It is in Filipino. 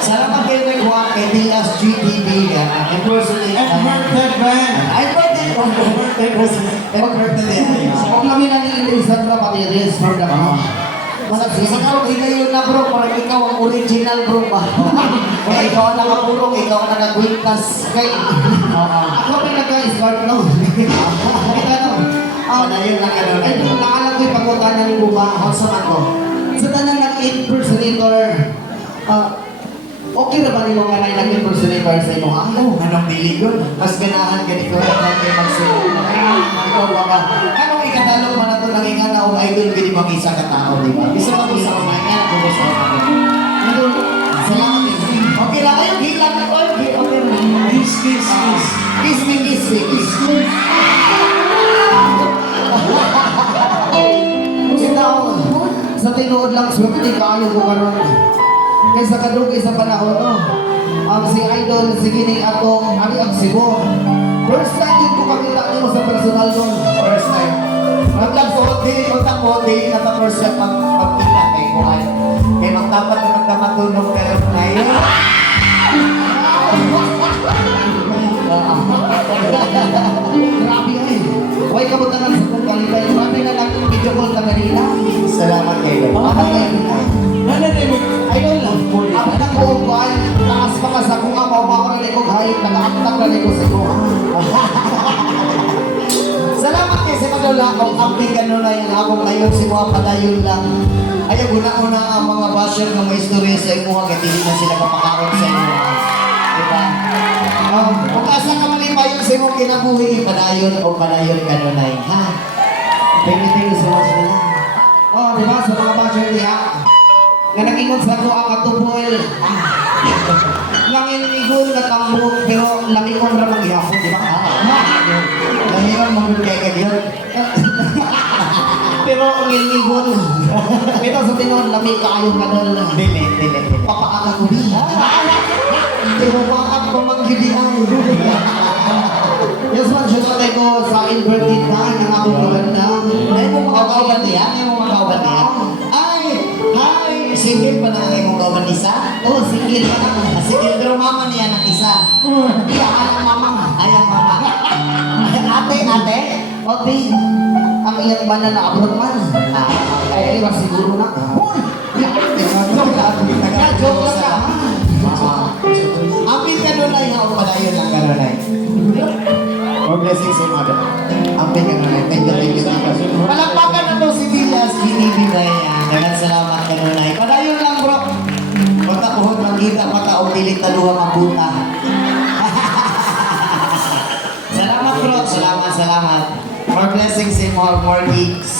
Salamat kayo kay Juan, kay Diaz GTV, impersonate. And birthday band. Ay, birthday ko. Birthday. Kung kami nanilisan na pati rin from the Ikaw, ikaw na bro, parang ikaw ang original bro ba? Kaya ikaw ang nakapurong, ikaw ang nagwintas. Ako may nag-start no. Padayon lang ka doon. Ay, naalam ko yung pagkutanan ni Buba. Sa ako. Sa tanang nag-impersonator, okay na ba nilo nga na nag-impersonator sa imo? Anong dili yun? Mas ganahan ka dito na kayo magsuot. Ikaw ba ba? Anong ikadalong man na ito naging o idol ka di ba isa ka tao, di ba? Isa ka isa ka mga yan, kung gusto ka ba? Salamat din. Okay lang kayo, hilang na ko. Okay lang. Kiss, kiss, kiss. Kiss me, kiss me, kiss me. Sa tinuod lang, swerte kayo ko karon. Kaysa kadugay sa panahon, no? Ang si Idol, si Gini atong ari ang Cebu. First time din ko makita niyo sa personal nun. First time. Magtagpuot din na tapos sa pagpila kay Kuhay. Kaya magtapat na magtamatunog pero ngayon. Grabe ay. Huwag kabutangan sa kong kalibay. Grabe na lang yung video call ka kanina. Salamat kayo. Idol, ang nakuupuan, taas pa ka sa kung amaw pa ako na likog hayop, nag-aaktak na likog sa ko. Salamat kayo sa madula kung amping ganun na yung akong ngayon si mga padayon lang. Ayaw una-una ang mga basher ng mga istorya sa imo hanggang hindi na sila papakaon sa imo. Diba? Kung asa ka malipayon sa imong kinabuhi, padayon ganun na yun. Ha? Thank you so much nila. Oh, di ba, sa mga basher niya, nga nag-ingon sa ko ang katubol. Nanginigol na tambok, pero lamikon na magyapon, di ba? Ngayon, magod kay kagyon. Pero ang inigol. Ito sa tinon, lami kaayong kanol. Dili. Papaaka ko niya. Pero bakit pa maghidihan? Yes, man, siya tatay ko sa inverted time ng akong maganda. Ay mo mga kauban niya? Ay mo mga kauban niya? Ay! Hi! Single pa na ang mong kauban isa? Oh, sige na. Single pero mama niya ng isa. Iya, ang mama. Ay, ang mama. Ate? Oti, ang iyang bana na abroad man. Ay, iba siguro na. Hoy! Nag-joke lang ka. Ampin ka doon ay ako pala yun lang gano'n ay. More blessings sa mother. Ampin ka doon ay. Thank you. Palakpakan na to si Diaz, binibigay yan. Dagan salamat ka doon ay. Padayon lang bro. Pagkakuhod magkita mata o pilit taluha mabuta. Salamat bro. Salamat. More blessings and more gigs.